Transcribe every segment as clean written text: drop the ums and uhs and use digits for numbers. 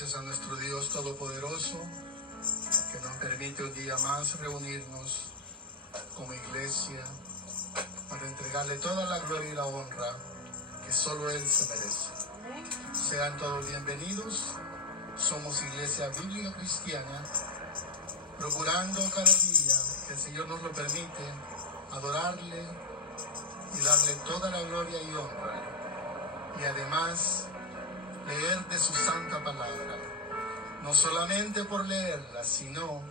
gracias a nuestro Dios Todopoderoso que nos permite un día más reunirnos como iglesia para entregarle toda la gloria y la honra que solo Él se merece. Sean todos bienvenidos. Somos Iglesia Bíblica Cristiana, procurando cada día que el Señor nos lo permite, adorarle y darle toda la gloria y honra. Y además, leer de su santa palabra, no solamente por leerla, sino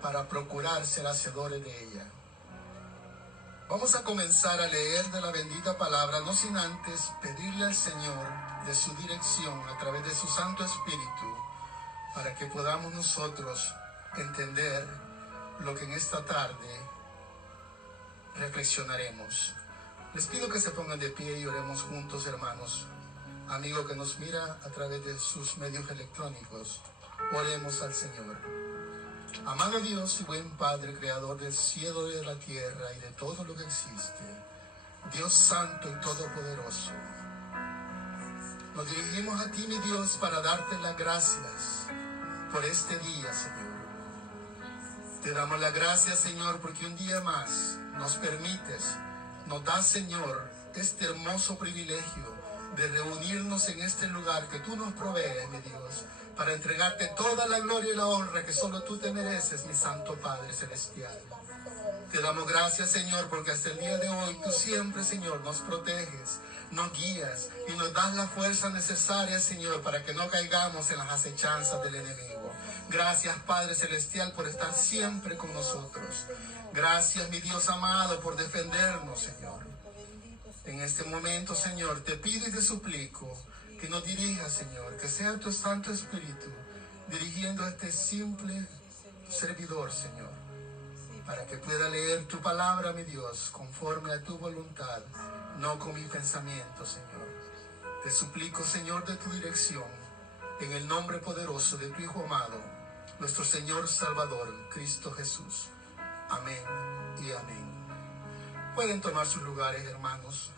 para procurar ser hacedores de ella. Vamos a comenzar a leer de la bendita palabra, no sin antes pedirle al Señor de su dirección a través de su Santo Espíritu, para que podamos nosotros entender lo que en esta tarde reflexionaremos. Les pido que se pongan de pie y oremos juntos, hermanos. Amigo que nos mira a través de sus medios electrónicos, oremos al Señor. Amado Dios y buen Padre, Creador del cielo y de la tierra y de todo lo que existe, Dios Santo y Todopoderoso, nos dirigimos a ti, mi Dios, para darte las gracias por este día, Señor. Te damos las gracias, Señor, porque un día más nos permites, nos das, Señor, este hermoso privilegio de reunirnos en este lugar que tú nos provees, mi Dios, para entregarte toda la gloria y la honra que solo tú te mereces, mi Santo Padre Celestial. Te damos gracias, Señor, porque hasta el día de hoy tú siempre, Señor, nos proteges, nos guías y nos das la fuerza necesaria, Señor, para que no caigamos en las acechanzas del enemigo. Gracias, Padre Celestial, por estar siempre con nosotros. Gracias, mi Dios amado, por defendernos, Señor. En este momento, Señor, te pido y te suplico que nos dirijas, Señor, que sea tu Santo Espíritu dirigiendo a este simple servidor, Señor, para que pueda leer tu palabra, mi Dios, conforme a tu voluntad, no con mis pensamientos, Señor. Te suplico, Señor, de tu dirección, en el nombre poderoso de tu Hijo amado, nuestro Señor Salvador, Cristo Jesús. Amén y amén. Pueden tomar sus lugares, hermanos.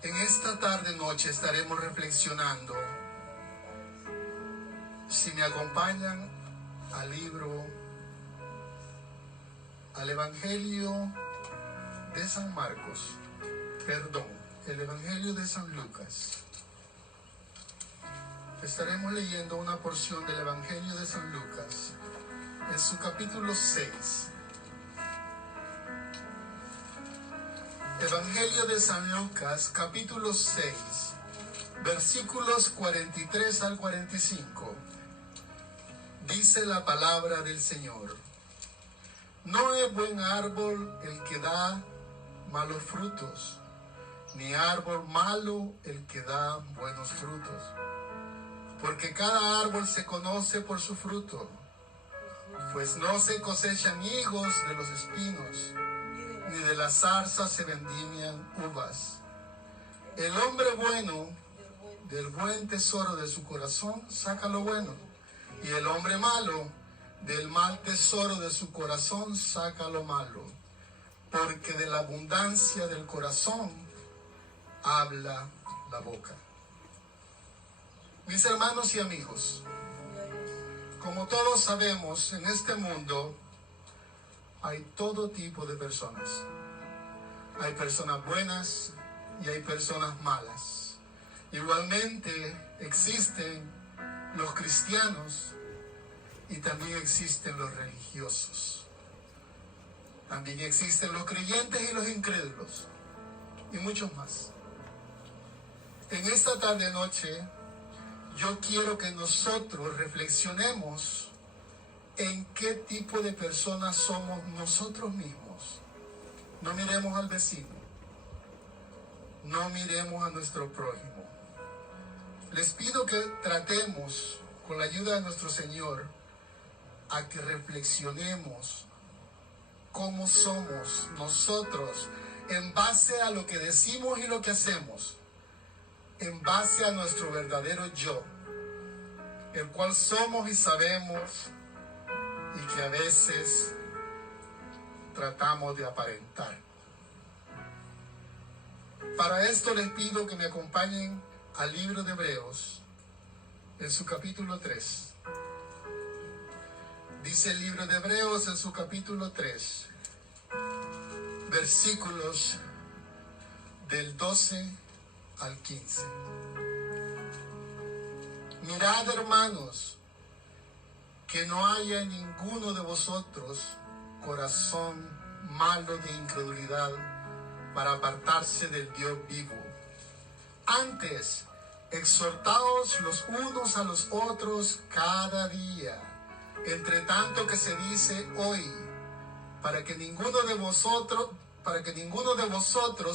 En esta tarde noche estaremos reflexionando, si me acompañan, al Evangelio de San Marcos, el Evangelio de San Lucas. Estaremos leyendo una porción del Evangelio de San Lucas, en su capítulo 6. Evangelio de San Lucas, capítulo 6, versículos 43 al 45. Dice la palabra del Señor: No es buen árbol el que da malos frutos, ni árbol malo el que da buenos frutos. Porque cada árbol se conoce por su fruto, pues no se cosechan higos de los espinos, ni de las zarzas se vendimian uvas. El hombre bueno del buen tesoro de su corazón saca lo bueno, y el hombre malo del mal tesoro de su corazón saca lo malo, porque de la abundancia del corazón habla la boca. Mis hermanos y amigos, como todos sabemos, en este mundo hay todo tipo de personas. Hay personas buenas y hay personas malas. Igualmente existen los cristianos y también existen los religiosos. También existen los creyentes y los incrédulos y muchos más. En esta tarde noche yo quiero que nosotros reflexionemos en qué tipo de personas somos nosotros mismos. No miremos al vecino, no miremos a nuestro prójimo. Les pido que tratemos, con la ayuda de nuestro Señor, a que reflexionemos cómo somos nosotros en base a lo que decimos y lo que hacemos, en base a nuestro verdadero yo, el cual somos y sabemos, y que a veces tratamos de aparentar. Para esto les pido que me acompañen al libro de Hebreos, en su capítulo 3. Dice el libro de Hebreos en su capítulo 3, versículos del 12 al 15. Mirad, hermanos, que no haya en ninguno de vosotros corazón malo de incredulidad para apartarse del Dios vivo. Antes, exhortaos los unos a los otros cada día, entre tanto que se dice hoy, para que ninguno de vosotros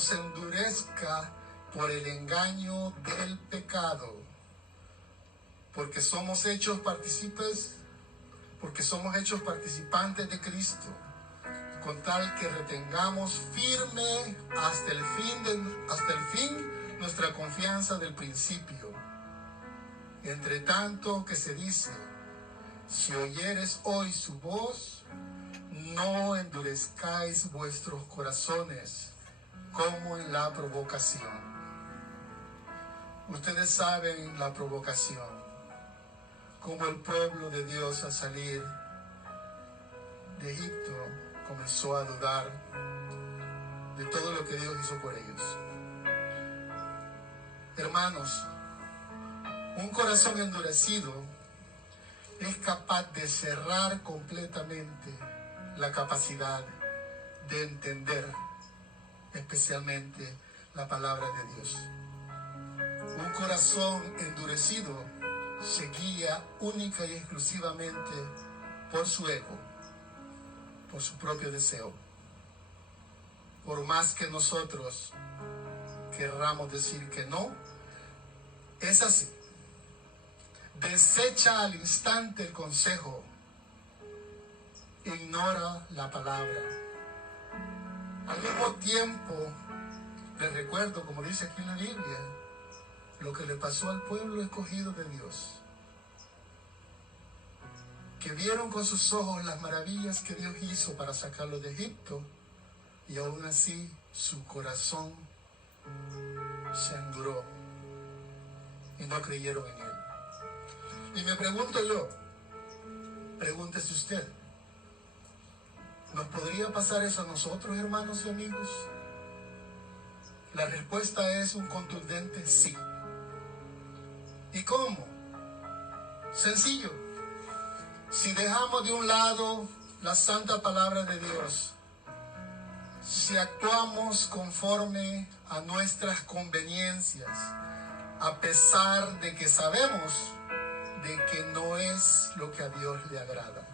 se endurezca por el engaño del pecado, porque somos hechos participantes de Cristo, con tal que retengamos firme hasta el fin nuestra confianza del principio. Entre tanto que se dice, si oyeres hoy su voz, no endurezcáis vuestros corazones como en la provocación. Ustedes saben la provocación, como el pueblo de Dios al salir de Egipto comenzó a dudar de todo lo que Dios hizo por ellos. Hermanos, un corazón endurecido es capaz de cerrar completamente la capacidad de entender especialmente la palabra de Dios. Un corazón endurecido se guía única y exclusivamente por su ego, por su propio deseo. Por más que nosotros querramos decir que no, es así. Desecha al instante el consejo, ignora la palabra. Al mismo tiempo, les recuerdo, como dice aquí en la Biblia, lo que le pasó al pueblo escogido de Dios, que vieron con sus ojos las maravillas que Dios hizo para sacarlos de Egipto, y aún así su corazón se enduró y no creyeron en Él. Y me pregunto yo, pregúntese usted, ¿nos podría pasar eso a nosotros, hermanos y amigos? La respuesta es un contundente sí. ¿Y cómo? Sencillo. Si dejamos de un lado la santa palabra de Dios, si actuamos conforme a nuestras conveniencias, a pesar de que sabemos de que no es lo que a Dios le agrada,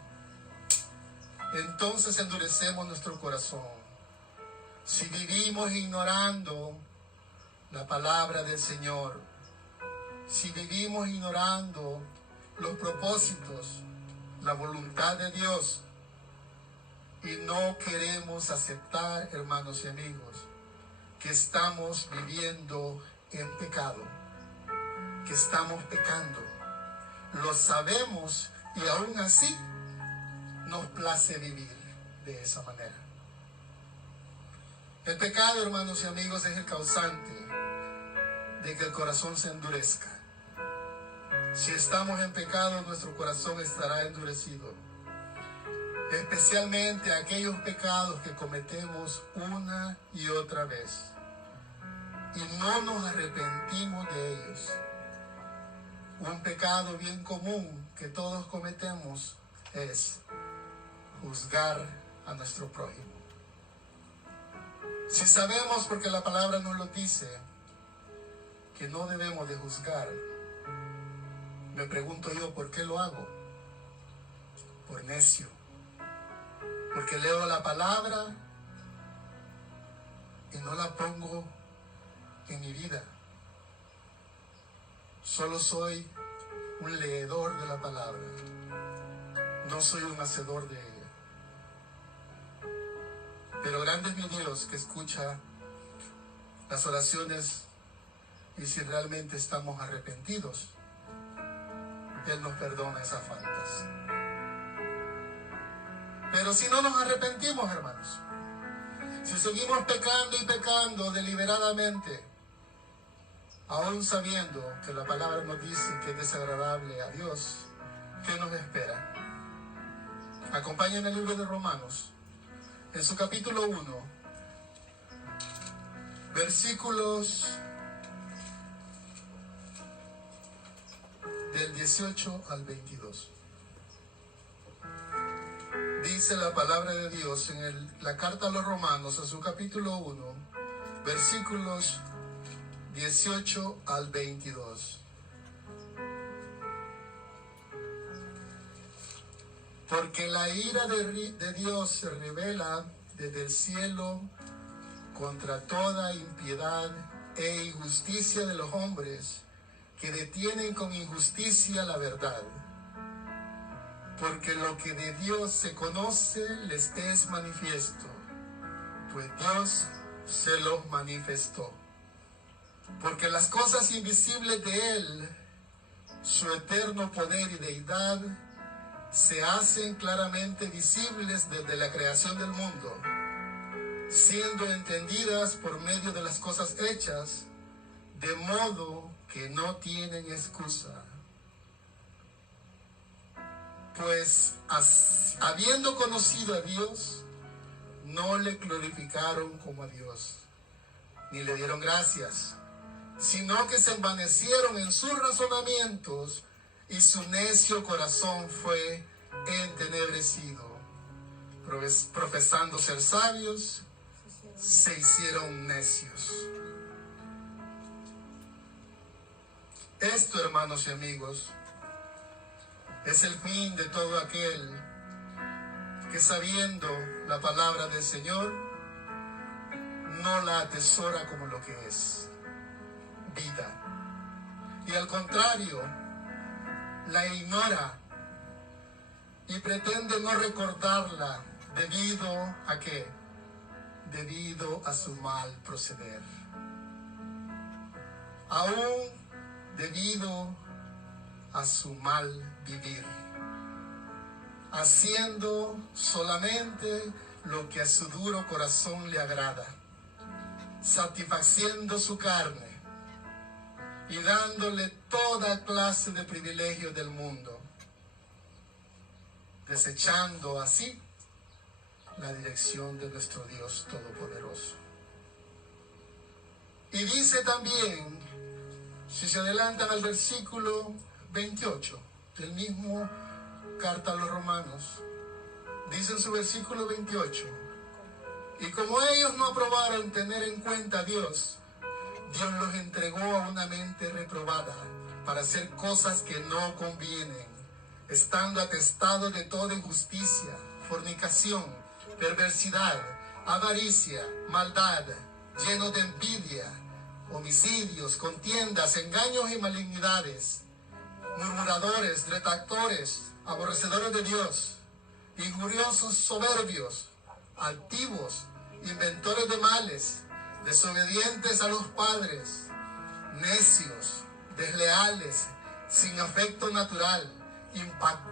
entonces endurecemos nuestro corazón. Si vivimos ignorando la palabra del Señor, si vivimos ignorando los propósitos, la voluntad de Dios, y no queremos aceptar, hermanos y amigos, que estamos viviendo en pecado, que estamos pecando, lo sabemos y aún así nos place vivir de esa manera. El pecado, hermanos y amigos, es el causante de que el corazón se endurezca. Si estamos en pecado, nuestro corazón estará endurecido. Especialmente aquellos pecados que cometemos una y otra vez y no nos arrepentimos de ellos. Un pecado bien común que todos cometemos es juzgar a nuestro prójimo. Si sabemos, porque la palabra nos lo dice, que no debemos de juzgar, me pregunto yo, ¿por qué lo hago? Por necio. Porque leo la palabra y no la pongo en mi vida. Solo soy un leedor de la palabra. No soy un hacedor de ella. Pero grande es mi Dios que escucha las oraciones, y si realmente estamos arrepentidos, Él nos perdona esas faltas. Pero si no nos arrepentimos, hermanos, si seguimos pecando y pecando deliberadamente, Aún sabiendo que la palabra nos dice que es desagradable a Dios, ¿qué nos espera? Acompáñenme al libro de Romanos, en su capítulo 1, versículos del 18 al 22. Dice la palabra de Dios en la carta a los Romanos, en su capítulo 1, versículos 18 al 22. Porque la ira de Dios se revela desde el cielo contra toda impiedad e injusticia de los hombres que detienen con injusticia la verdad. Porque lo que de Dios se conoce les es manifiesto, pues Dios se los manifestó. Porque las cosas invisibles de Él, su eterno poder y deidad, se hacen claramente visibles desde la creación del mundo, siendo entendidas por medio de las cosas hechas, de modo que no tienen excusa. Pues habiendo conocido a Dios, no le glorificaron como a Dios, ni le dieron gracias, sino que se envanecieron en sus razonamientos, y su necio corazón fue entenebrecido. Profesando ser sabios, se hicieron necios. Esto, hermanos y amigos, es el fin de todo aquel que, sabiendo la palabra del Señor, no la atesora como lo que es vida, y al contrario, la ignora y pretende no recordarla. ¿Debido a qué? Debido a su mal proceder. Aún debido a su mal vivir, haciendo solamente lo que a su duro corazón le agrada, satisfaciendo su carne y dándole toda clase de privilegios del mundo, desechando así la dirección de nuestro Dios Todopoderoso. Y dice también, si se adelantan al versículo 28 del mismo carta a los Romanos, dice en su versículo 28, y como ellos no aprobaron tener en cuenta a Dios, Dios los entregó a una mente reprobada para hacer cosas que no convienen, estando atestados de toda injusticia, fornicación, perversidad, avaricia, maldad, llenos de envidia, homicidios, contiendas, engaños y malignidades, murmuradores, retractores, aborrecedores de Dios, injuriosos, soberbios, altivos, inventores de males, desobedientes a los padres, necios, desleales, sin afecto natural,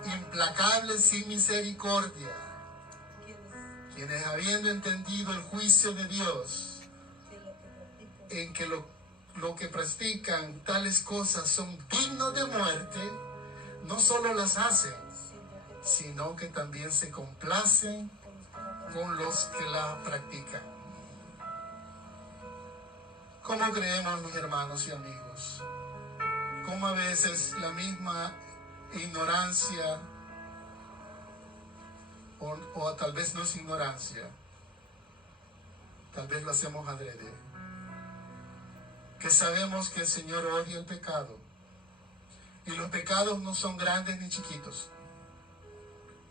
implacables, sin misericordia, quienes habiendo entendido el juicio de Dios, en que lo que practican tales cosas son dignos de muerte, no solo las hacen, sino que también se complacen con los que la practican. ¿Cómo creemos, mis hermanos y amigos? ¿Cómo a veces la misma ignorancia, o tal vez no es ignorancia, tal vez lo hacemos adrede, que sabemos que el Señor odia el pecado, y los pecados no son grandes ni chiquitos,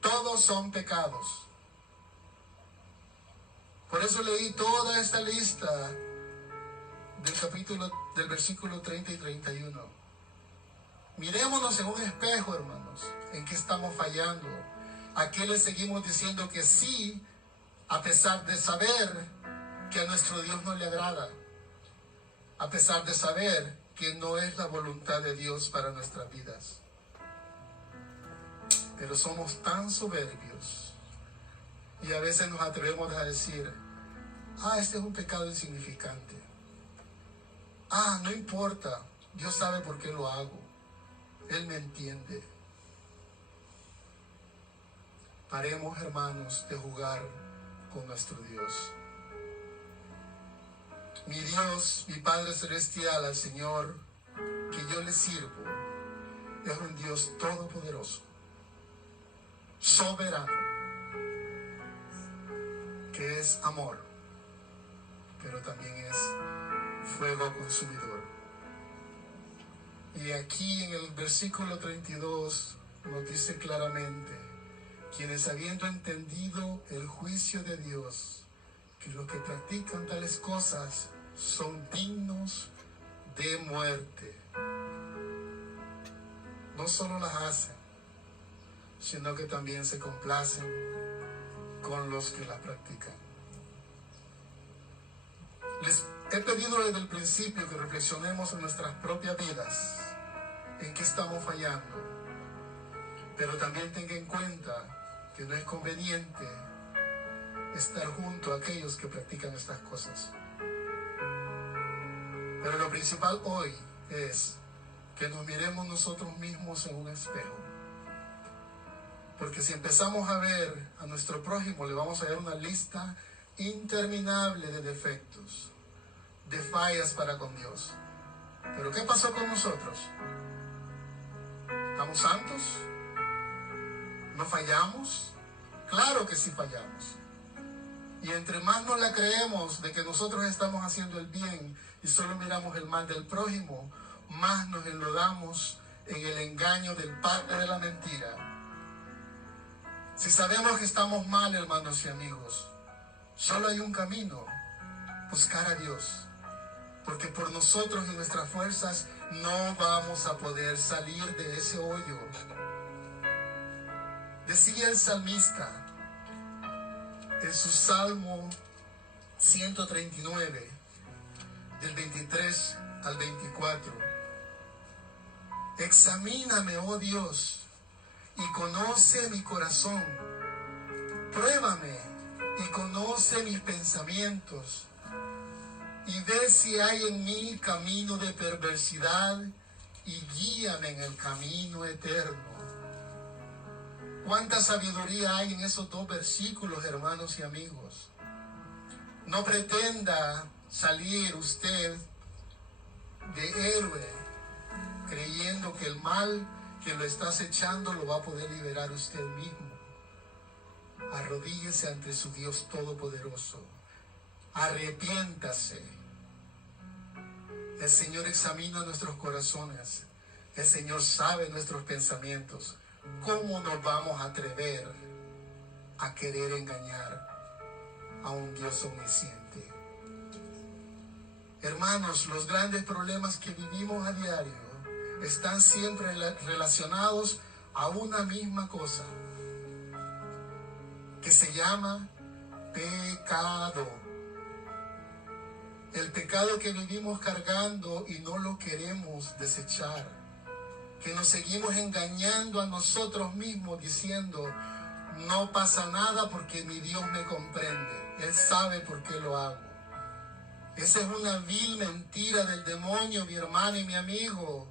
todos son pecados? Por eso leí toda esta lista del versículo 30 y 31. Mirémonos en un espejo, hermanos, en qué estamos fallando, a qué le seguimos diciendo que sí, a pesar de saber que a nuestro Dios no le agrada, a pesar de saber que no es la voluntad de Dios para nuestras vidas. Pero somos tan soberbios y a veces nos atrevemos a decir, este es un pecado insignificante. no importa, Dios sabe por qué lo hago, Él me entiende. Paremos, hermanos, de jugar con nuestro Dios. Mi Dios, mi Padre Celestial, al Señor que yo le sirvo, es un Dios todopoderoso, soberano, que es amor, pero también es fuego consumidor. Y aquí en el versículo 32 nos dice claramente: quienes habiendo entendido el juicio de Dios, que los que practican tales cosas son dignos de muerte. No solo las hacen, sino que también se complacen con los que las practican. Les he pedido desde el principio que reflexionemos en nuestras propias vidas, en qué estamos fallando, pero también tenga en cuenta que no es conveniente estar junto a aquellos que practican estas cosas. Pero lo principal hoy es que nos miremos nosotros mismos en un espejo. Porque si empezamos a ver a nuestro prójimo, le vamos a dar una lista interminable de defectos, de fallas para con Dios. Pero ¿qué pasó con nosotros? ¿Estamos santos? ¿No fallamos? Claro que sí fallamos. Y entre más nos la creemos de que nosotros estamos haciendo el bien y solo miramos el mal del prójimo, más nos enlodamos en el engaño del padre de la mentira. Si sabemos que estamos mal, hermanos y amigos, solo hay un camino: buscar a Dios. Porque por nosotros y nuestras fuerzas no vamos a poder salir de ese hoyo. Decía el salmista en su Salmo 139, del 23 al 24: examíname, oh Dios, y conoce mi corazón. Pruébame y conoce mis pensamientos, y ve si hay en mí camino de perversidad, y guíame en el camino eterno. ¿Cuánta sabiduría hay en esos dos versículos, hermanos y amigos? No pretenda salir usted de héroe creyendo que el mal que lo está acechando lo va a poder liberar usted mismo. Arrodíllese ante su Dios todopoderoso. Arrepiéntase. El Señor examina nuestros corazones. El Señor sabe nuestros pensamientos. ¿Cómo nos vamos a atrever a querer engañar a un Dios omnisciente? Hermanos, los grandes problemas que vivimos a diario están siempre relacionados a una misma cosa, que se llama pecado. El pecado que vivimos cargando y no lo queremos desechar. Que nos seguimos engañando a nosotros mismos diciendo: no pasa nada porque mi Dios me comprende. Él sabe por qué lo hago. Esa es una vil mentira del demonio, mi hermano y mi amigo.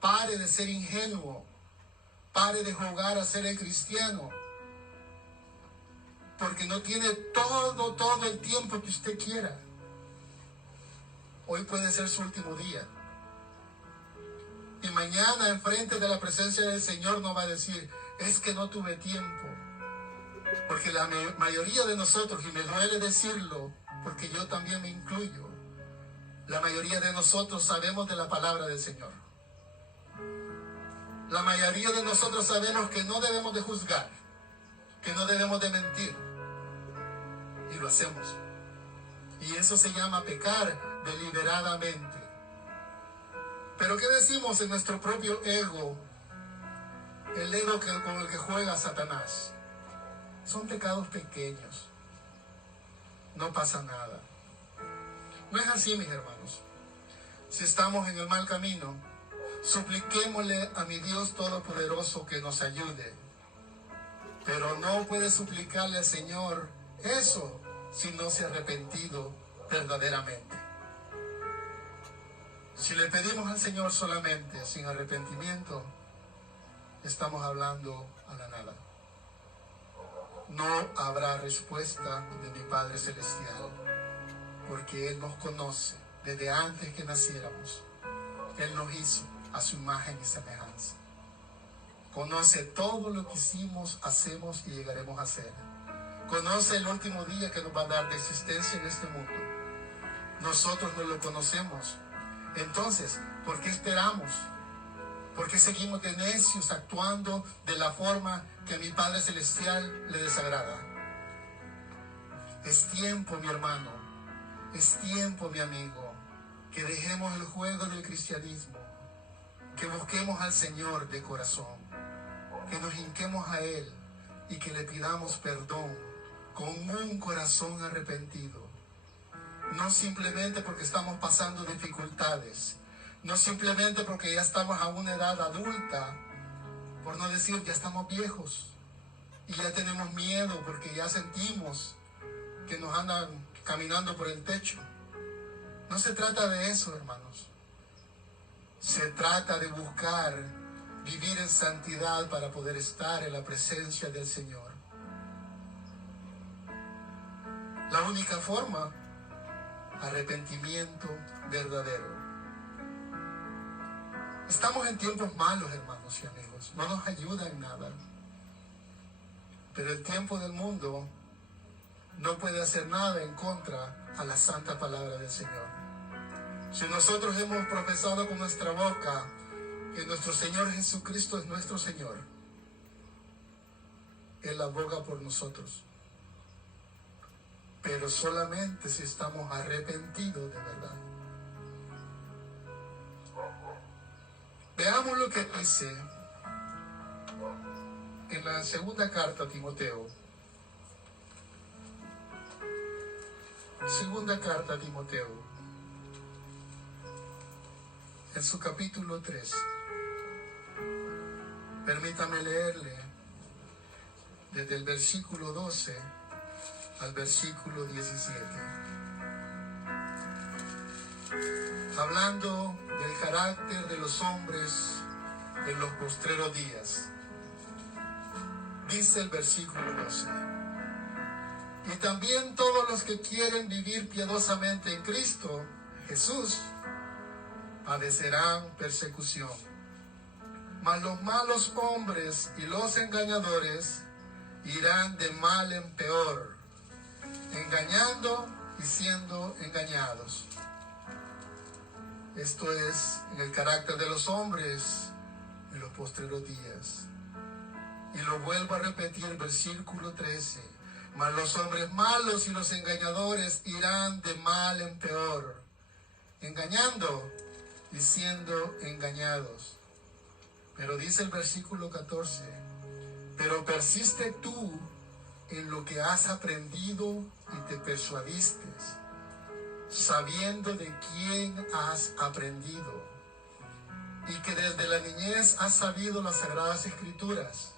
Pare de ser ingenuo. Pare de jugar a ser el cristiano. Porque no tiene todo el tiempo que usted quiera. Hoy puede ser su último día. Y mañana, enfrente de la presencia del Señor, nos va a decir: es que no tuve tiempo. Porque la mayoría de nosotros, y me duele decirlo, porque yo también me incluyo, la mayoría de nosotros sabemos de la palabra del Señor. La mayoría de nosotros sabemos que no debemos de juzgar, que no debemos de mentir. Y lo hacemos. Y eso se llama pecar deliberadamente. Pero ¿qué decimos en nuestro propio ego? El ego con el que juega Satanás. Son pecados pequeños. No pasa nada. No es así, mis hermanos. Si estamos en el mal camino, supliquémosle a mi Dios Todopoderoso que nos ayude. Pero no puede suplicarle al Señor eso si no se ha arrepentido verdaderamente. Si le pedimos al Señor solamente, sin arrepentimiento, estamos hablando a la nada. No habrá respuesta de mi Padre Celestial, porque Él nos conoce desde antes que naciéramos. Él nos hizo a su imagen y semejanza. Conoce todo lo que hicimos, hacemos y llegaremos a hacer. Conoce el último día que nos va a dar de existencia en este mundo. Nosotros no lo conocemos. Entonces, ¿por qué esperamos? ¿Por qué seguimos de necios actuando de la forma que a mi Padre Celestial le desagrada? Es tiempo, mi hermano, es tiempo, mi amigo, que dejemos el juego del cristianismo, que busquemos al Señor de corazón, que nos hinquemos a Él y que le pidamos perdón con un corazón arrepentido. No simplemente porque estamos pasando dificultades, no simplemente porque ya estamos a una edad adulta, por no decir ya estamos viejos y ya tenemos miedo porque ya sentimos que nos andan caminando por el techo. No se trata de eso, hermanos. Se trata de buscar vivir en santidad para poder estar en la presencia del Señor. La única forma, arrepentimiento verdadero. Estamos en tiempos malos, hermanos y amigos. No nos ayuda en nada. Pero el tiempo del mundo no puede hacer nada en contra a la santa palabra del Señor. Si nosotros hemos profesado con nuestra boca que nuestro Señor Jesucristo es nuestro Señor, Él aboga por nosotros. Pero solamente si estamos arrepentidos de verdad. Veamos lo que dice en la segunda carta a Timoteo. Segunda carta a Timoteo, en su capítulo 3. Permítame leerle desde el versículo 12 al versículo 17. Hablando del carácter de los hombres en los postreros días. Dice el versículo 12. Y también todos los que quieren vivir piadosamente en Cristo Jesús padecerán persecución. Mas los malos hombres y los engañadores irán de mal en peor, engañando y siendo engañados. Esto es en el carácter de los hombres en los postreros días. Y lo vuelvo a repetir, el versículo 13. Mas los hombres malos y los engañadores irán de mal en peor, engañando y siendo engañados. Pero dice el versículo 14, pero persiste tú en lo que has aprendido y te persuadiste, sabiendo de quién has aprendido, y que desde la niñez has sabido las sagradas escrituras,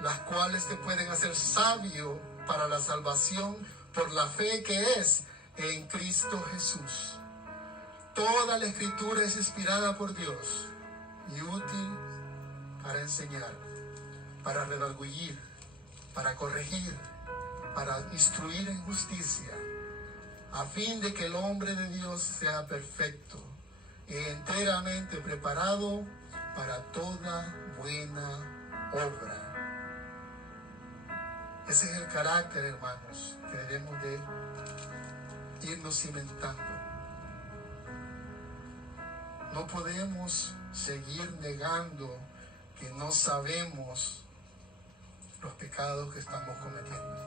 las cuales te pueden hacer sabio para la salvación por la fe que es en Cristo Jesús. Toda la escritura es inspirada por Dios y útil para enseñar, para redarguir, para corregir, para instruir en justicia, a fin de que el hombre de Dios sea perfecto y enteramente preparado para toda buena obra. Ese es el carácter, hermanos, que debemos de irnos cimentando. No podemos seguir negando que no sabemos los pecados que estamos cometiendo.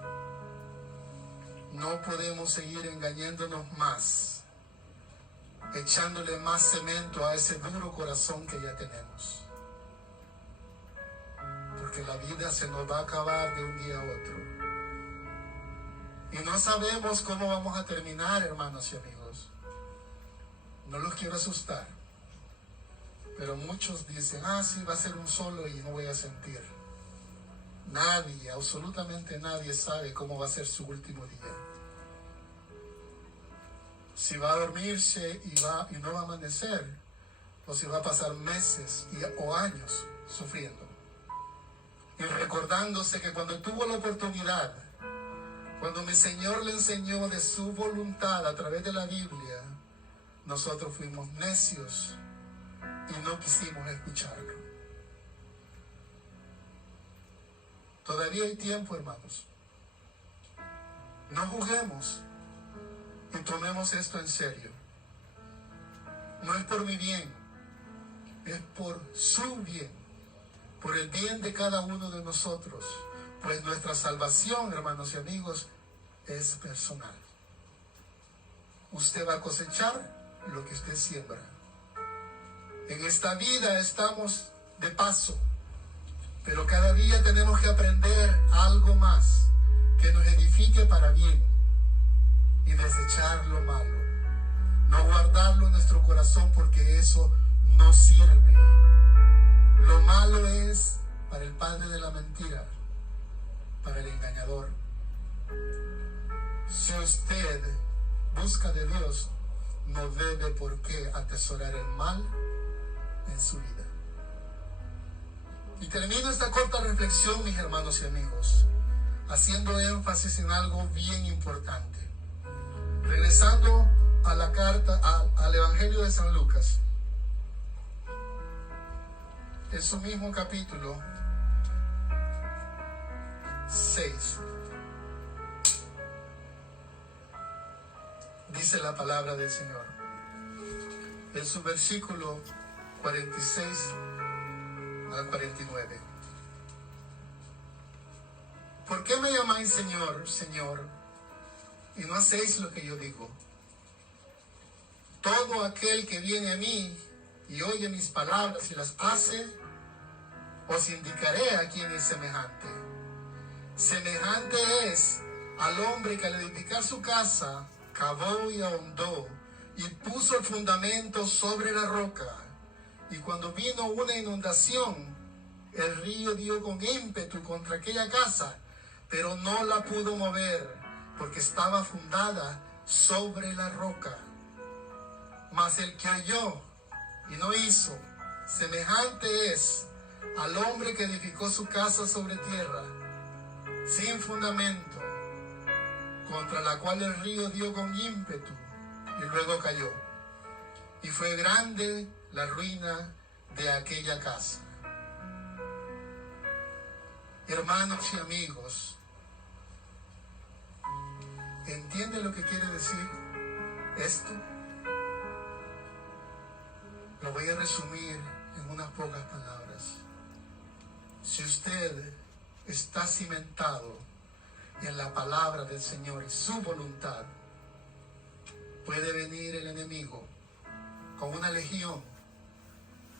No podemos seguir engañándonos más, echándole más cemento a ese duro corazón que ya tenemos. Porque la vida se nos va a acabar de un día a otro. Y no sabemos cómo vamos a terminar, hermanos y amigos. No los quiero asustar. Pero muchos dicen, sí, va a ser un solo y no voy a sentir. Nadie, absolutamente nadie sabe cómo va a ser su último día. si va a dormirse y no va a amanecer, o si va a pasar meses o años sufriendo. Y recordándose que cuando tuvo la oportunidad, cuando mi Señor le enseñó de su voluntad a través de la Biblia, nosotros fuimos necios y no quisimos escucharlo. Todavía hay tiempo, hermanos. No juguemos y tomemos esto en serio. No es por mi bien, es por su bien, por el bien de cada uno de nosotros, pues nuestra salvación, hermanos y amigos, es personal. Usted va a cosechar lo que usted siembra. En esta vida estamos de paso, pero cada día tenemos que aprender algo más que nos edifique para bien y desechar lo malo. No guardarlo en nuestro corazón, porque eso no sirve. Lo malo es para el padre de la mentira, para el engañador. Si usted busca de Dios, no debe por qué atesorar el mal en su vida. Y termino esta corta reflexión, mis hermanos y amigos, haciendo énfasis en algo bien importante. Regresando a la carta, al Evangelio de San Lucas, en su mismo capítulo 6, dice la palabra del Señor, en su versículo 46 al 49. ¿Por qué me llamáis Señor, Señor, y no hacéis lo que yo digo? Todo aquel que viene a mí y oye mis palabras y las hace, os indicaré a quién es semejante. Semejante es al hombre que al edificar su casa cavó y ahondó y puso el fundamento sobre la roca. Y cuando vino una inundación, el río dio con ímpetu contra aquella casa, pero no la pudo mover, porque estaba fundada sobre la roca. Mas el que oyó y no hizo, semejante es al hombre que edificó su casa sobre tierra, sin fundamento, contra la cual el río dio con ímpetu y luego cayó. Y fue grande la ruina de aquella casa. Hermanos y amigos, ¿entiende lo que quiere decir esto? Lo voy a resumir en unas pocas palabras. Si usted está cimentado en la palabra del Señor y su voluntad, puede venir el enemigo con una legión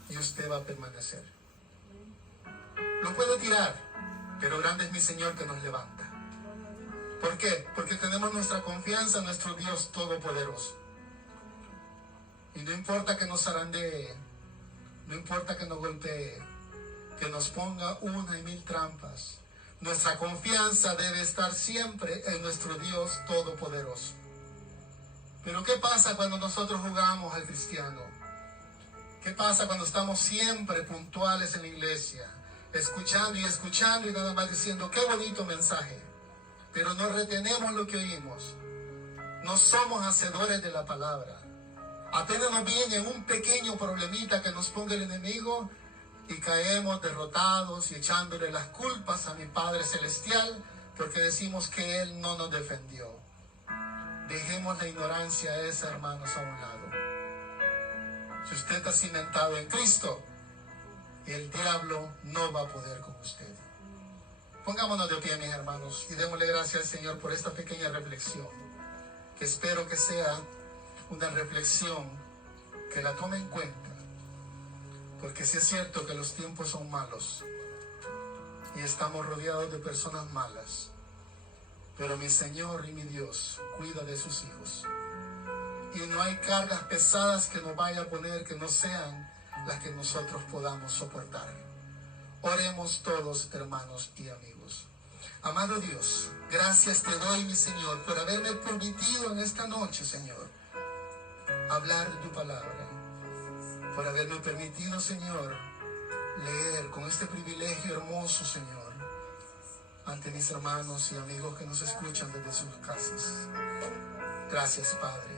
y usted va a permanecer. Lo puede tirar, pero grande es mi Señor que nos levanta. ¿Por qué? Porque tenemos nuestra confianza en nuestro Dios Todopoderoso. Y no importa que nos zarandee, no importa que nos golpee, que nos ponga una y mil trampas, nuestra confianza debe estar siempre en nuestro Dios Todopoderoso. Pero ¿qué pasa cuando nosotros jugamos al cristiano? ¿Qué pasa cuando estamos siempre puntuales en la iglesia, escuchando y nada más diciendo qué bonito mensaje, pero no retenemos lo que oímos? No somos hacedores de la palabra. Apenas nos viene un pequeño problemita que nos ponga el enemigo y caemos derrotados y echándole las culpas a mi Padre Celestial porque decimos que Él no nos defendió. Dejemos la ignorancia esa, hermanos, a un lado. Si usted está cimentado en Cristo, el diablo no va a poder con usted. Pongámonos de pie, mis hermanos, y démosle gracias al Señor por esta pequeña reflexión, que espero que sea una reflexión que la tome en cuenta, porque sí es cierto que los tiempos son malos y estamos rodeados de personas malas, pero mi Señor y mi Dios cuida de sus hijos, y no hay cargas pesadas que nos vaya a poner que no sean las que nosotros podamos soportar. Oremos todos, hermanos y amigos. Amado Dios, gracias te doy, mi Señor, por haberme permitido en esta noche, Señor, hablar de tu palabra, por haberme permitido, Señor, leer con este privilegio hermoso, Señor, ante mis hermanos y amigos que nos escuchan desde sus casas. Gracias, Padre.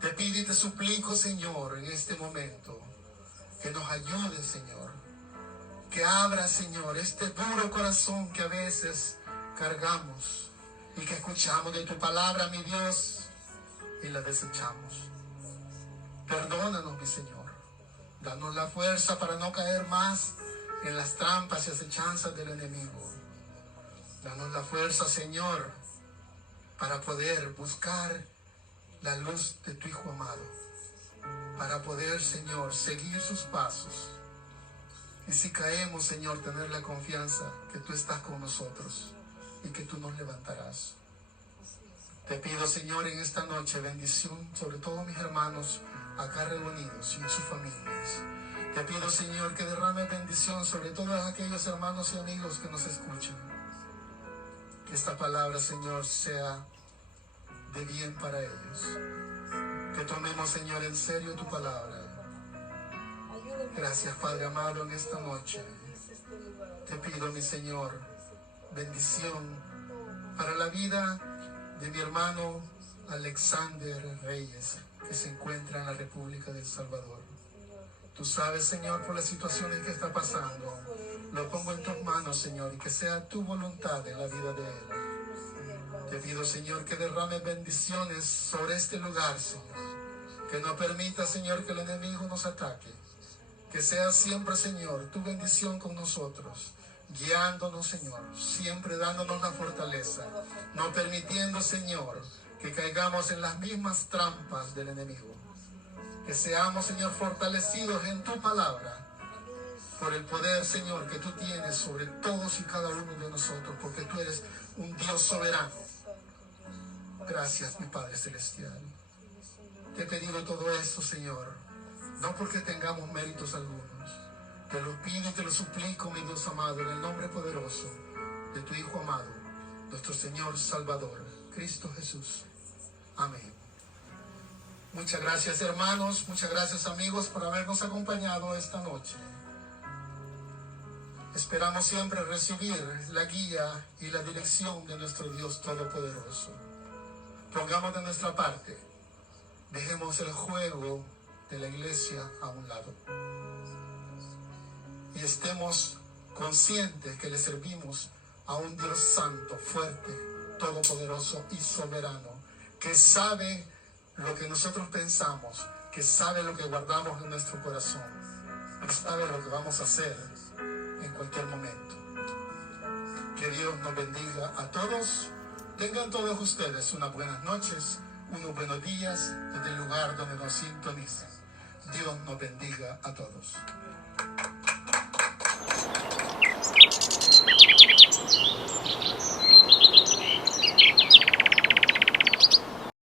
Te pido y te suplico, Señor, en este momento, que nos ayudes, Señor, que abra, Señor, este duro corazón que a veces cargamos y que escuchamos de tu palabra, mi Dios, y la desechamos. Perdónanos, mi Señor. Danos la fuerza para no caer más en las trampas y acechanzas del enemigo. Danos la fuerza, Señor, para poder buscar la luz de tu Hijo amado, para poder, Señor, seguir sus pasos. Y si caemos, Señor, tener la confianza que tú estás con nosotros y que tú nos levantarás. Te pido, Señor, en esta noche bendición sobre todos mis hermanos acá reunidos y en sus familias. Te pido, Señor, que derrame bendición sobre todos aquellos hermanos y amigos que nos escuchan. Que esta palabra, Señor, sea de bien para ellos. Que tomemos, Señor, en serio tu palabra. Gracias, Padre amado, en esta noche. Te pido, mi Señor, bendición para la vida de mi hermano Alexander Reyes, que se encuentra en la República del Salvador. Tú sabes, Señor, por las situaciones que está pasando. Lo pongo en tus manos, Señor, y que sea tu voluntad en la vida de él. Te pido, Señor, que derrame bendiciones sobre este lugar, Señor. Que no permita, Señor, que el enemigo nos ataque. Que sea siempre, Señor, tu bendición con nosotros, guiándonos, Señor, siempre dándonos la fortaleza, no permitiendo, Señor, que caigamos en las mismas trampas del enemigo. Que seamos, Señor, fortalecidos en tu palabra, por el poder, Señor, que tú tienes sobre todos y cada uno de nosotros, porque tú eres un Dios soberano. Gracias, mi Padre Celestial. Te he pedido todo esto, Señor, no porque tengamos méritos algunos. Te lo pido y te lo suplico, mi Dios amado, en el nombre poderoso de tu Hijo amado, nuestro Señor Salvador, Cristo Jesús. Amén. Muchas gracias, hermanos, muchas gracias, amigos, por habernos acompañado esta noche. Esperamos siempre recibir la guía y la dirección de nuestro Dios Todopoderoso. Pongamos de nuestra parte. Dejemos el juego de la iglesia a un lado. Y estemos conscientes que le servimos a un Dios santo, fuerte, todopoderoso y soberano, que sabe lo que nosotros pensamos, que sabe lo que guardamos en nuestro corazón, que sabe lo que vamos a hacer en cualquier momento. Que Dios nos bendiga a todos. Tengan todos ustedes unas buenas noches, unos buenos días desde el lugar donde nos sintonizan. Dios nos bendiga a todos.